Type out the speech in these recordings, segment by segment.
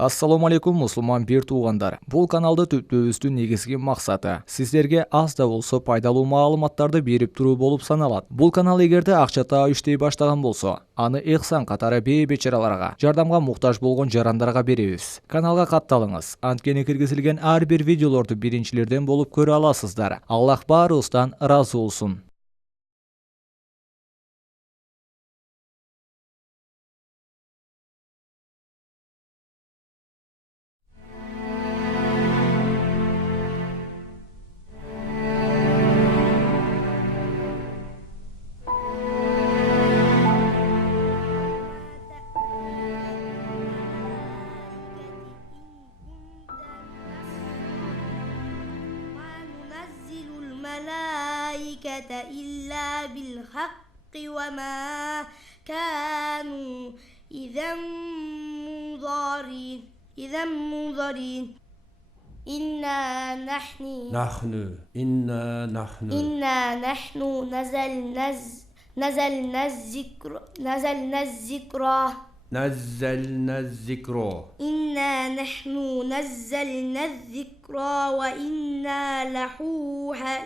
Assalomu alaykum musulmon bir tug'anдар. Бұл каналды түптөөбүздүн негизги максаты сиздерге аз да болсо пайдалуу маалыматтарды берип туруу болуп саналат. Бұл канал эгерде акча табуу иштей баштаган болсо, аны ыхсан катары бечараларга, жардамга муктаж болгон жарандарга беребиз. Каналга катталыңыз. Анткени киргизилген ар бир видеолорду биринчилерден болуп көрө аласыздар. Аллах баарыбыздан ыраазы болсун. الملائكة إلا بالحق وما كانوا إذا منظرين إنا نحن نزلنا الذكر إنا نحن نزلنا الذكر وإنا له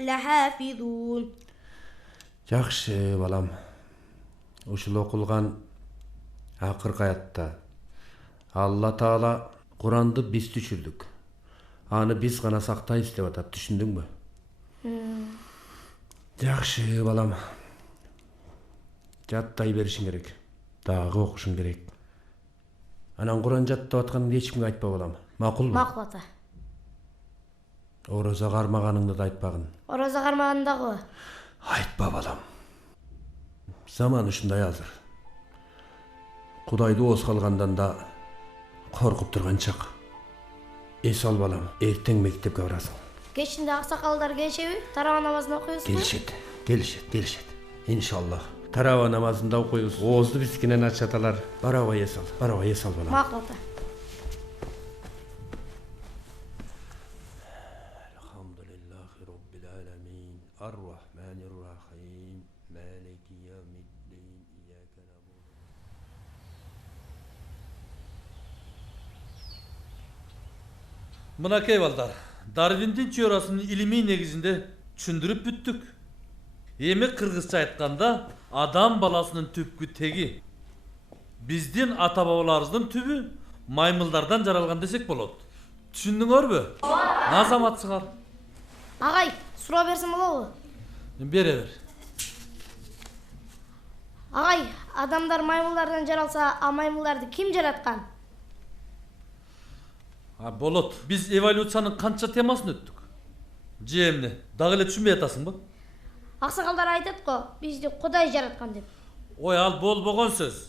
لحافظون. Жакшы балам. Ушул окулган акыркы аятта Алла Таала Куранды биз түшүрдүк. Аны биз гана сактайбыз деп атат, түшүндүңбү? Жакшы балам. Жаттай беришиң керек. Дагы окушуң керек. Анан Куран жаттап атканыңды эч кимге айтпа балам. Макулбу? Макул ата. Орозо кармаганыңды да айтпагын. Орозо кармагандагы? Айтпа балам. Заман ушундай азыр. Кудайды ооз калгандан да коркуп турган чак. Эс ал балам, эртең мектепке барасың. Кечинде аксакалдар келишеби? Тарава намазын окуйбузбу? Келишет. Иншаллах. Тарава намазында окуйбуз. Оозду бизкинен ачаталар. Барабай эс ал балам. Макул ата. Elhamdülillahi Rabbil alamin. Ar-Rahmanir-Rahim. Maliki yawmiddin. İyyake na'budu. Мынакей балдар, Дарвиндин теориясынын илимий негизинде түшүндүрүп бүттүк. Эми кыргызча айтканда, адам баласынын түпкү теги биздин ата бабаларыбыздын түбү маймылдардан жаралган десек болот. Түшүндүңөрбү? Назаматсыңар. Агай, суроо берсем болобу? Бере бер. Агай, адамдар маймылдардан жаралса, а маймылдарды ким жараткан? Болот. Биз эволюциянын канча темасын өттүк. Же эмне? Дагы эле түшүнбөй атасыңбы? Аксакалдар айтат го, бизди Кудай жараткан деп. Ой, ал болбогон сөз.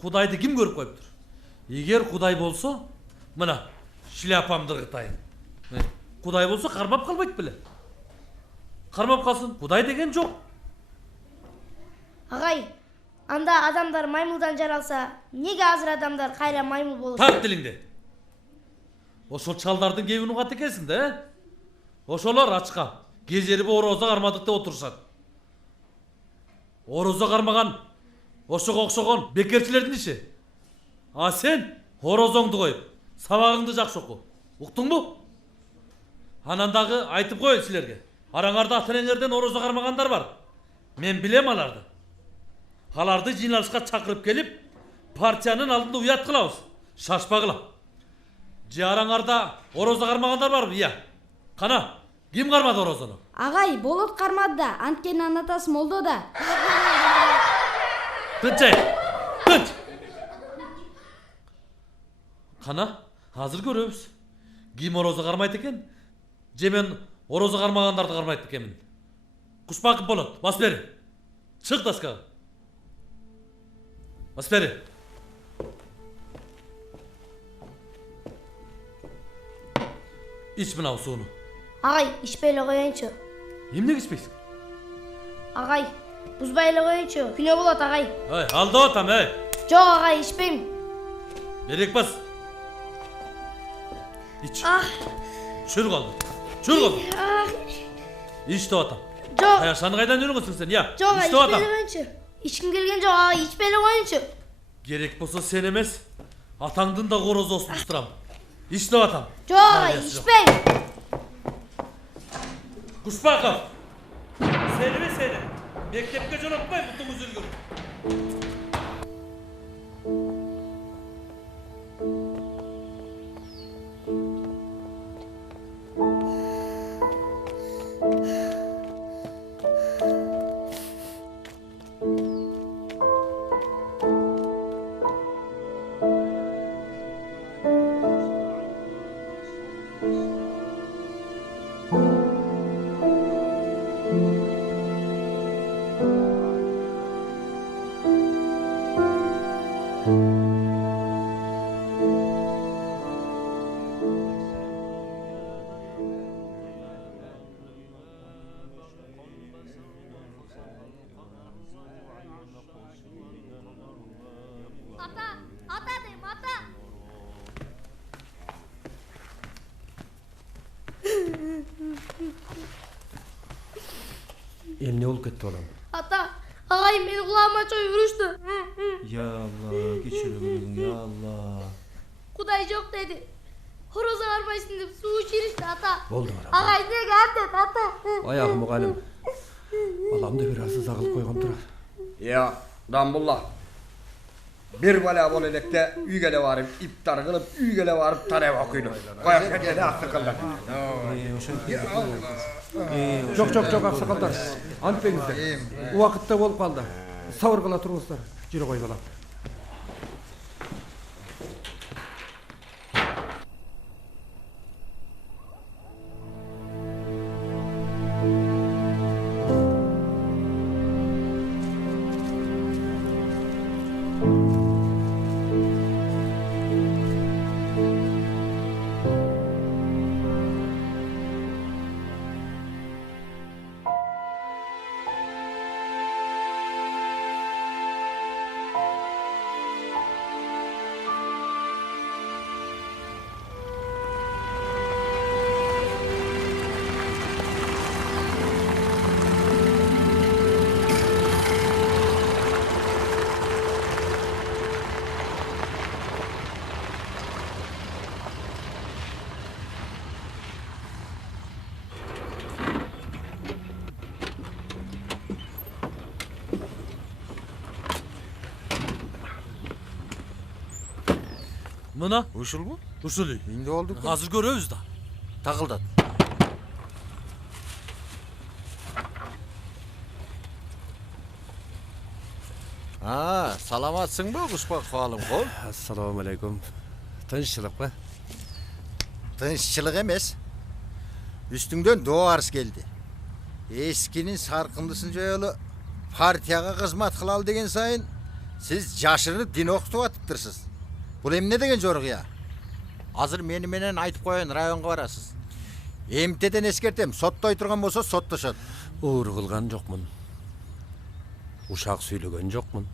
Кудайды ким көрүп коюптур? Эгер Кудай болсо, мына шляпамды кытайын. Кудай болсо кармап калбайт беле? Кармап калсын, Кудай деген жок. Агай, анда адамдар маймылдан жаралса, неге азыр адамдар кайра маймыл болуп? Тарт тилиңди. Ошол чалдардын кебин угат экенсиң да, Ошолор ачка, кезериби орозо кармадык деп отурушат. Орозо кармаган, ошого окшогон бекерчилердин иши. А сен орозоңду коюп, сабагыңды жакшы оку. Уктуңбу? Анан дагы айтып коеюн силерге. Араңарда ата-энеңерден орозо кармагандар бар. Мен билем аларды. Аларды жыйналышка чакырып келип, партиянын алдында уят кылабыз. Шашпагыла. Же араңарда орозо кармагандар барбы? Ия. Кана, ким кармады орозону? Агай, болот кармады да, анткени анын атасы молдо да. Тынч! Кана, азыр көрөбүз. Ким орозо кармайт экен? Же мен орозо кармагандарды кармайт экенмин? Кушпакып болот, бас бери. Чык таскага. Бас бери. Ич мына сууну. Агай, ичпей эле коеюнчу. Эмнеге ичпейсиң? Агай, бузбай эле коеюнчу. Күнөө болот агай. Ой, алдап атам, Жок агай, ичпейм. Берек бас. Ич. Чүр калды. Ич деп атам. Жок. Каяшаны кайдан үйрөнгөнсүң сен? Я. Жок, Ич деп атам. ичпей эле коеюнчу. Ичким келген жок, ичпей эле коеюнчу. Керек болсо сен эмес, Атаңдын да корозосун туштурам. İşte atam. Жоқ, ішпейм. Kuşbakov. Seni mi seni? Mektepke жолатпай бұтыңыз үлгір. Ата дейм, ата. Eline ol ketdi olam. Ата, ағайым мені құлағыма чойып ұрышты. Ya Allah, geçirebilirim ya Allah. Құдай жоқ деді. Хороза бармайсың деп су ішірішті, ата. Болды бара. Ағай неге әмдет, ата. Аяğı muğalim. Balamda biraz ızağılık koyğam turar. Ya Dambulla. Bir bala bol elekte üygele varıp iptar kılıp üygele varıp tanev okuydu. Koyak kendine aktıkıllar. Çok aksakallar. Ant benizde. O vakitte bolup kaldı. Savur kala turmuşlar. Jiri koy balam. Mına? Uşul mu? Usulü. İndi oldu. Hazır görüyoruz da. Takıldat. Ha, salamatsın mı Kuşbak falım kol? Assalamu alaikum. Tanışçılık mı? Tınışçılık emez. Üstünden Doğu Ars geldi. Eskinin sarkındısın joyalı partiyaga kızmat kılal degen sayın siz jaşırınıp din okutup atıptırsız. Бұл эмне деген жорық я? Азыр менен айтып коеюн, районго барасыз. МТден эскертем, соттой турган болсо соттошот. Uğur kılgan jokmun. Uşak söylegen jokmun.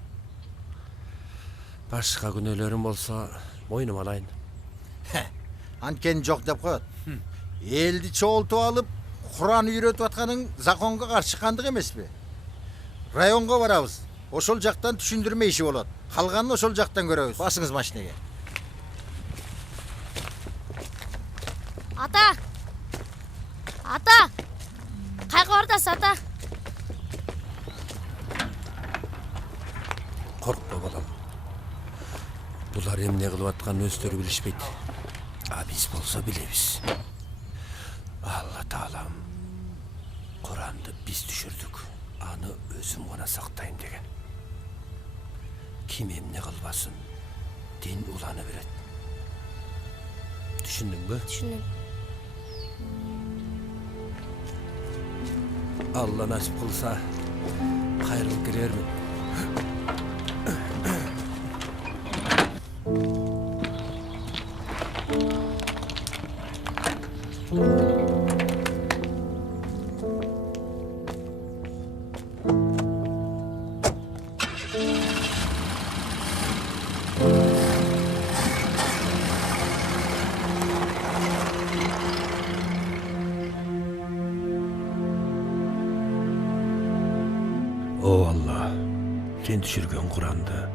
Başka günelerim bolsa moynum alayın. Анткени жок деп коет. Элди чогултуп алып, Куран үйрөтүп атканың законго каршы чыккандык эмеспи? Районго барабыз. Ошол жактан түшүндүрмө иши болот. Калганын ошол жактан көрөбүз. Басыңыз машинеге. Ата! Ата! Қайғы ортасы, ата? Korkma balam. Bular emne kılıp atkany özdörü bilişpeyt. A biz bolsa bilebiz. Allah Taalam Kur'an'da biz düşürdük. Anı özüm ona saktayım degen. Kim emne kılbasın, din ulanı biret. Düşündün mü? Düşündüm. Allah nasip kılsa hayırlı girer mi? O Allah, sen düşürgen Kur'an'da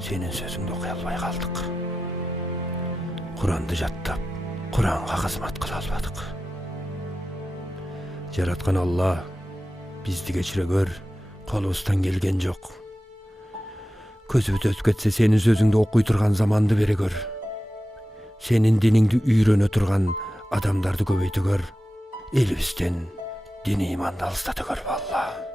senin sözünde okuy almay kaldık. Құранды жаттап, Құранға қызмат қыла албадық. Жаратқан Алла бізді кечире көр, қолыбыздан келген жоқ. Көзүбүз өтүп кетсе, сенин сөзүңдү окуй турган заманды бере көр. Сенин диниңди үйрөнө турган адамдарды көбөйтө көр. Элибизден дини иманды алыстата көр, Алла.